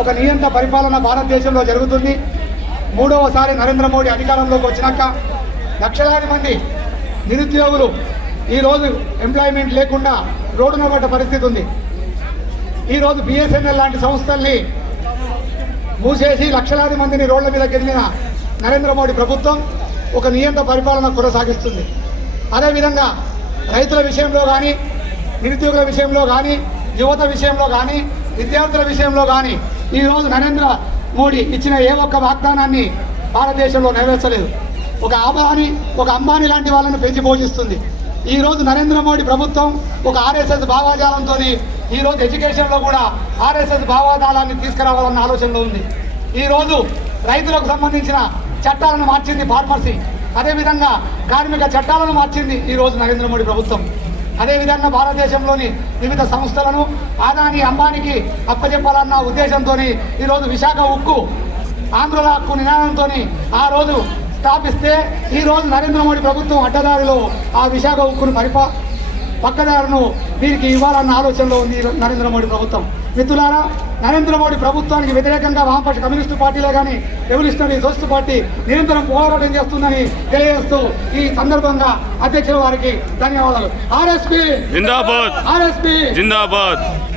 ఒక నియంత్ర పరిపాలన భారతదేశంలో జరుగుతుంది. మూడవసారి నరేంద్ర మోడీ అధికారంలోకి వచ్చినాక లక్షలాది మంది నిరుద్యోగులు ఈరోజు ఎంప్లాయ్మెంట్ లేకుండా రోడ్డున పడ్డ పరిస్థితి ఉంది. ఈరోజు బిఎస్ఎన్ఎల్ లాంటి సంస్థల్ని మూసేసి లక్షలాది మందిని రోడ్ల మీద గెలిచిన నరేంద్ర మోడీ ప్రభుత్వం ఒక నియంత్ర పరిపాలన కొనసాగిస్తుంది. అదేవిధంగా రైతుల విషయంలో కానీ, నిరుద్యోగుల విషయంలో కానీ, యువత విషయంలో కానీ, విద్యార్థుల విషయంలో కానీ ఈరోజు నరేంద్ర మోడీ ఇచ్చిన ఏ ఒక్క వాగ్దానాన్ని భారతదేశంలో నెరవేర్చలేదు. ఒక అంబానీ లాంటి వాళ్ళను పెంచి పోషిస్తుంది. ఈరోజు నరేంద్ర మోడీ ప్రభుత్వం ఒక ఆర్ఎస్ఎస్ భావాజాలంతో ఈరోజు ఎడ్యుకేషన్లో కూడా ఆర్ఎస్ఎస్ భావాజాలాన్ని తీసుకురావాలన్న ఆలోచనలో ఉంది. ఈరోజు రైతులకు సంబంధించిన చట్టాలను మార్చింది ఫార్మసీ, అదేవిధంగా కార్మిక చట్టాలను మార్చింది ఈరోజు నరేంద్ర మోడీ ప్రభుత్వం. అదేవిధంగా భారతదేశంలోని వివిధ సంస్థలను అదానీ అంబానీకి అప్పచెప్పాలన్న ఉద్దేశంతో ఈరోజు విశాఖ ఉక్కు ఆంధ్రుల హక్కు నినాదంతో ఆ రోజు స్థాపిస్తే ఈరోజు నరేంద్ర మోడీ ప్రభుత్వం అడ్డదారిలో ఆ విశాఖ ఉక్కును పక్కదారును వీరికి ఇవ్వాలన్న ఆలోచనలో ఉంది నరేంద్ర మోడీ ప్రభుత్వం. మిత్రులారా, నరేంద్ర మోడీ ప్రభుత్వానికి వ్యతిరేకంగా వామపక్ష కమ్యూనిస్టు పార్టీలే కానీ రెవల్యూషనరీ సోషలిస్ట్ పార్టీ నిరంతరం పోరాటం చేస్తుందని తెలియజేస్తూ ఈ సందర్భంగా అధ్యక్షుల వారికి ధన్యవాదాలు. ఆర్ఎస్పీ జిందాబాద్, ఆర్ఎస్పీ జిందాబాద్.